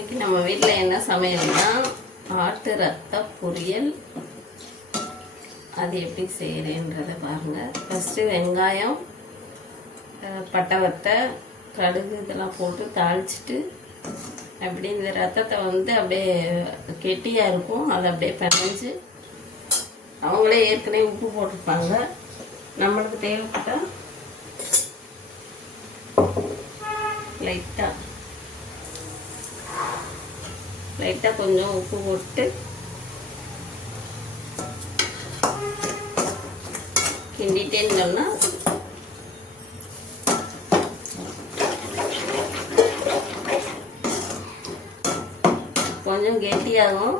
இன்னைக்கு நம்ம வீட்டில் என்ன சமையல்னா ஆட்டு ரத்த பொரியல். அது எப்படி செய்கிறேன்றதை பாருங்கள். ஃபஸ்ட்டு வெங்காயம், பட்டை வத்தை, கடுகு இதெல்லாம் போட்டு தாளிச்சிட்டு அப்படி இந்த ரத்தத்தை வந்து அப்படியே கெட்டியாக இருக்கும், அதை அப்படியே பிணைஞ்சு அவங்களே ஏற்கனவே உப்பு போட்டிருப்பாங்க. நம்மளுக்கு தேவைப்பட்டால் லைட்டாக கொஞ்சம் உப்பு போட்டு கிண்டிட்டே இருந்தோம்னா கொஞ்சம் கெட்டியாகும்.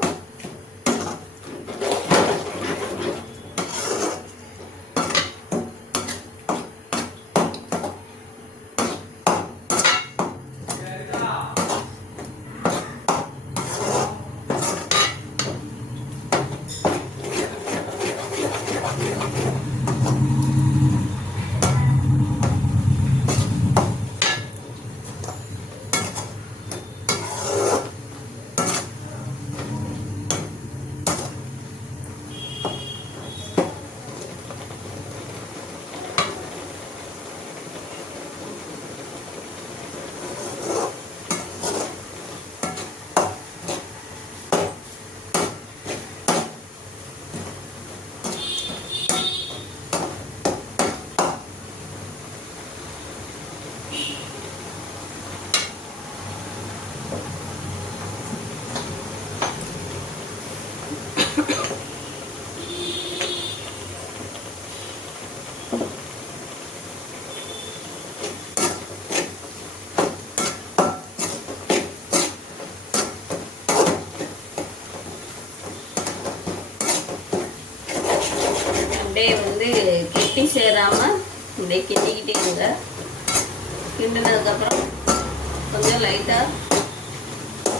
அப்படியே வந்து கெட்டி சேராமல் அப்படியே கிண்டிக்கிட்டே இருங்க. கிண்டினதுக்கப்புறம் கொஞ்சம் லைட்டாக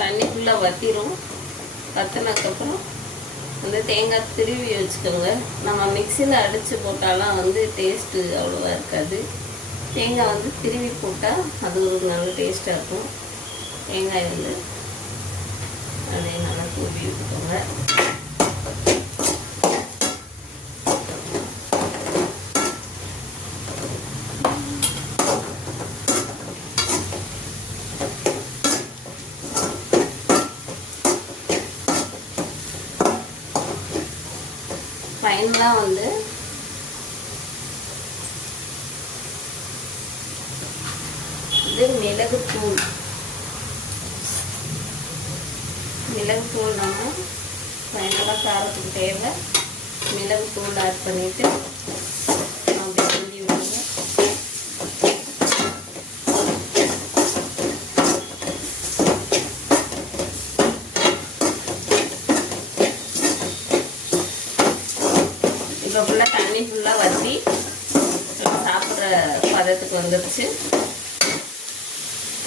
தண்ணி ஃபுல்லாக வற்றிடும். வற்றினதுக்கப்புறம் வந்து தேங்காய் திருவி வச்சுக்கோங்க. நம்ம மிக்சியில் அடித்து போட்டாலாம் வந்து டேஸ்ட்டு அவ்வளோவா இருக்காது. தேங்காய் வந்து திருவி போட்டால் அது ஒரு நல்ல டேஸ்ட்டாக இருக்கும். தேங்காய் வந்து அதே நல்லா தூவி விட்டுக்கோங்க. ஃபைனலாக வந்து இது மிளகுத்தூள் நம்ம ஃபைனலாக காரத்துக்கு தேவை மிளகுத்தூள் ஆட் பண்ணிவிட்டு அப்படி கிண்டி விடுங்க. இப்போ ஃபுல்லாக தண்ணி ஃபுல்லாக வற்றி சாப்பிட்ற பதத்துக்கு வந்துடுச்சு.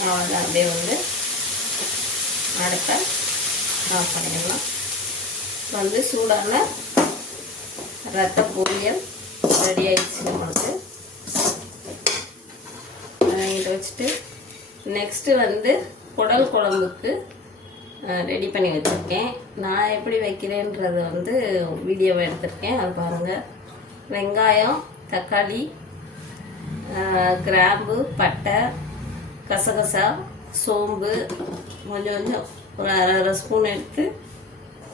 அவ்வளோதான். அப்படியே வந்து அடுப்பை ஆஃப் பண்ணிடலாம். வந்து சூடான ரத்த பொரியல் ரெடி ஆகிடுச்சு நம்மளுக்கு. வாங்கிட்டு வச்சுட்டு நெக்ஸ்ட்டு வந்து குடல் குழம்புக்கு ரெடி பண்ணி வச்சுருக்கேன். நான் எப்படி வைக்கிறேன்றதை வந்து வீடியோவை எடுத்திருக்கேன், அது பாருங்கள். வெங்காயம், தக்காளி, கிராம்பு, பட்டை, கசகசா, சோம்பு கொஞ்சம் கொஞ்சம் ஒரு அரை ஸ்பூன் எடுத்து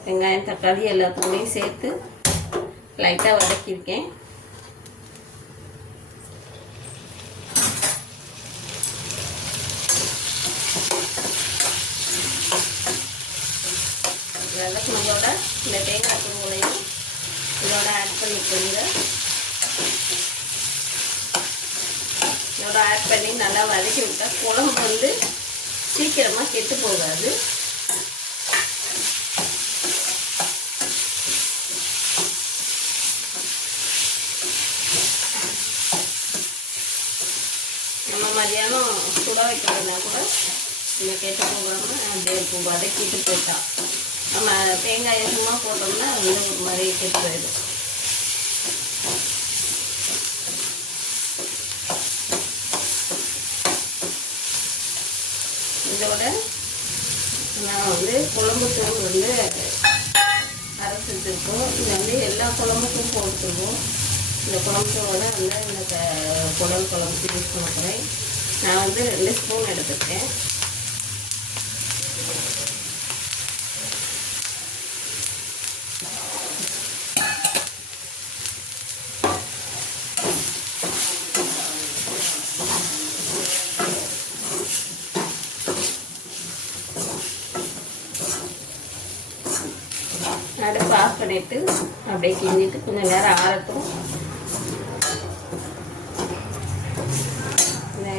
வெங்காயம் தக்காளி எல்லாத்துக்கூடையும் சேர்த்து லைட்டாக வதக்கியிருக்கேன். வதக்கினதோட இந்த தேங்காய் துருவலையும் இதோட ஆட் பண்ணிக்கோங்க. இதோட ஆட் பண்ணி நல்லா வதக்கி விட்டால் குழம்பு வந்து சீக்கிரமாக கெட்டு போகாது. நம்ம மதியானம் சுட வைக்கிறதுனா கூட இந்த கெட்டு போகாமல் அப்படியே இருக்கும். வதக்கிட்டு போட்டா நம்ம தேங்காய் சும்மா போட்டோம்னா வந்து ஒரு மாதிரி கெட்டு போயிடும். இதோட நான் வந்து குழம்பு தூள் வந்து அரைச்சி வச்சுருக்கோம். இது வந்து எல்லா குழம்புக்கும் போட்டுருவோம். இந்த குழம்பு தூளோட வந்து இந்த குடல் குழம்புக்கு யூஸ் பண்ண போகிறேன். நான் வந்து 2 ஸ்பூன் எடுத்துருக்கேன். அடுப்பு ஆஃப் பண்ணிவிட்டு அப்படியே கிண்டிட்டு கொஞ்சம் நேரம் ஆறட்டும்.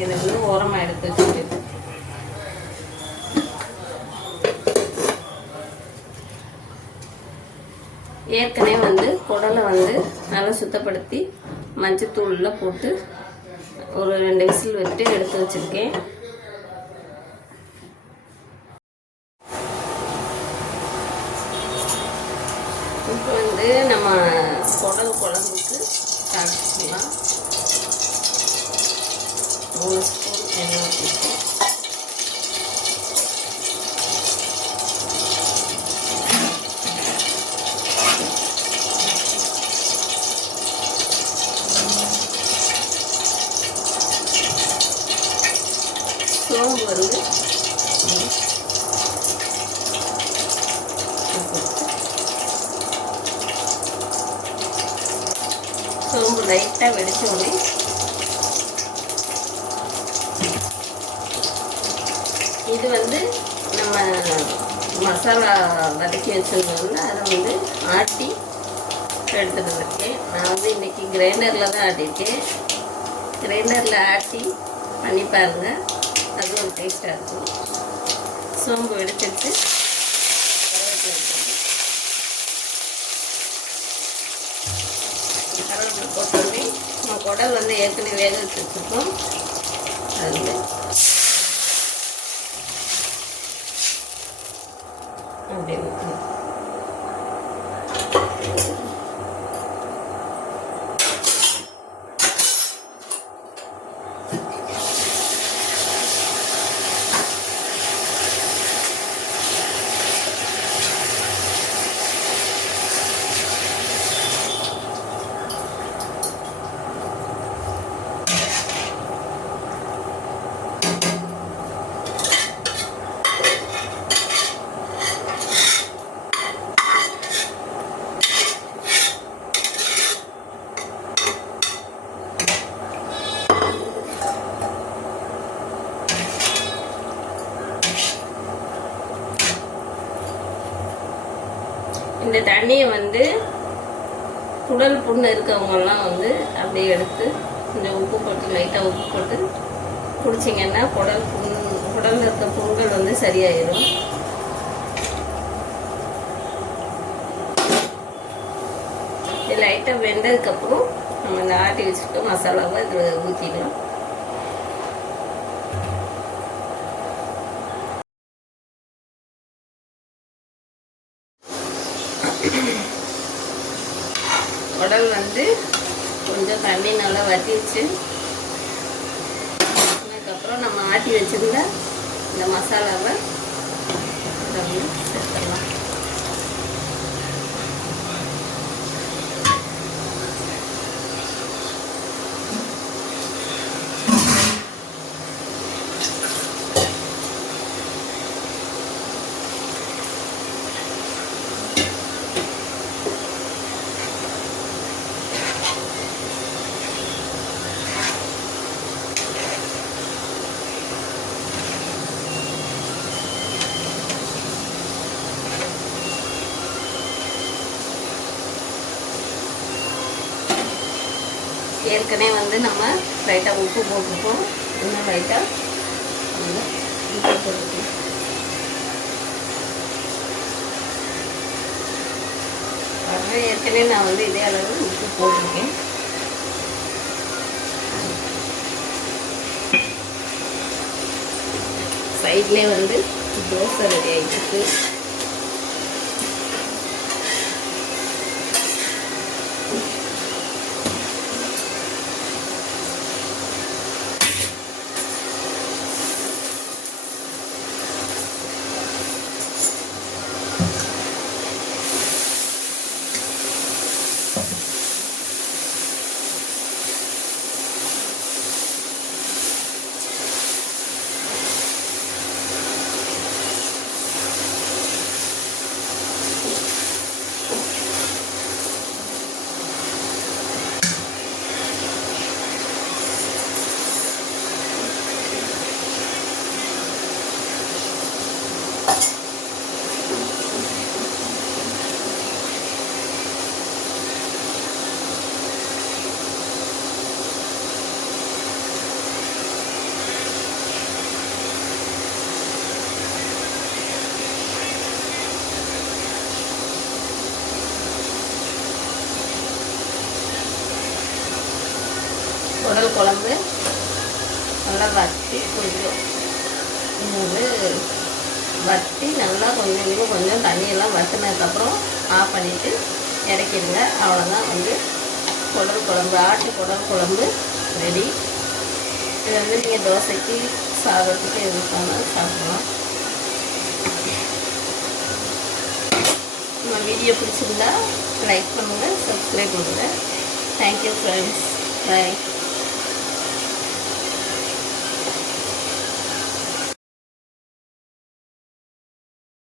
இதை வந்து ஓரமாக எடுத்து வச்சுட்டு ஏற்கனவே வந்து குடலை வந்து நல்லா சுத்தப்படுத்தி மஞ்சத்தூளில் போட்டு ஒரு 2 விசில் விட்டு எடுத்து வச்சுருக்கேன். இப்போ வந்து நம்ம குடல் குழம்புக்கு தாளிச்சிக்கலாம். 3 ஸ்பூன் எண்ணெய் ஊற்றிருக்கோம். சோம்பு வந்து சோம்பு லைட்டாக வெடிச்ச உடனே இது வந்து நம்ம மசாலா வதக்கி வச்சுருந்தோம்ல அதை வந்து ஆட்டி எடுத்துகிட்டு இருக்கேன். நான் வந்து இன்றைக்கி கிரைண்டரில் தான் ஆட்டியிருக்கேன். கிரைண்டரில் ஆட்டி பண்ணி பாருங்கள், அது ஒரு டேஸ்ட்டாக இருக்கும். சோம்பு வெடிச்சிட்டு கருவேப்பிலை போட்டோடனே நம்ம குடல் வந்து ஏற்கனவே வேக வச்சுருக்கோம். அது அப்படியே இந்த தண்ணியை வந்து குடல் புண்ணு இருக்கவங்கெல்லாம் வந்து அப்படியே எடுத்து கொஞ்சம் உப்பு போட்டு லைட்டாக உப்பு போட்டு குடிச்சிங்கன்னா குடலில் இருக்க புண்கள் வந்து சரியாயிடும். இது லைட்டாக வெந்ததுக்கப்புறம் நம்ம இந்த ஆட்டி வச்சுட்டு மசாலாவை இதில் ஊற்றிடலாம். குடல் வந்து கொஞ்சம் தண்ணி நல்லா வற்றிச்சு. அதுக்கப்புறம் நம்ம ஆட்டி வச்சுருந்த இந்த மசாலாவை சேர்த்துடலாம். ஏற்கனவே வந்து நம்ம லைட்டாக உப்பு போட்டுப்போம். இன்னும் லைட்டாக உப்பு போட்டுப்போம். ஏற்கனவே நான் வந்து இதே அளவு உப்பு போட்டிருக்கேன். சைட்லேயே வந்து தோசை ரெடி ஆகிடுச்சு. குழம்பு நல்லா வற்றி கொஞ்சம் வற்றி நல்லா கொஞ்சம் இன்னும் கொஞ்சம் தண்ணியெல்லாம் வற்றினதுக்கப்புறம் ஆஃப் பண்ணிவிட்டு இறக்கிடுங்க. அவ்வளோதான் வந்து குடல் குழம்பு, ஆட்டு குடல் குழம்பு ரெடி. இது வந்து நீங்கள் தோசைக்கு சாதத்துக்கு எதுக்கான சாப்பிடலாம். நம்ம வீடியோ பிடிச்சிருந்தா லைக் பண்ணுங்கள், சப்ஸ்கிரைப் பண்ணுங்கள். Thank you friends. பாய்.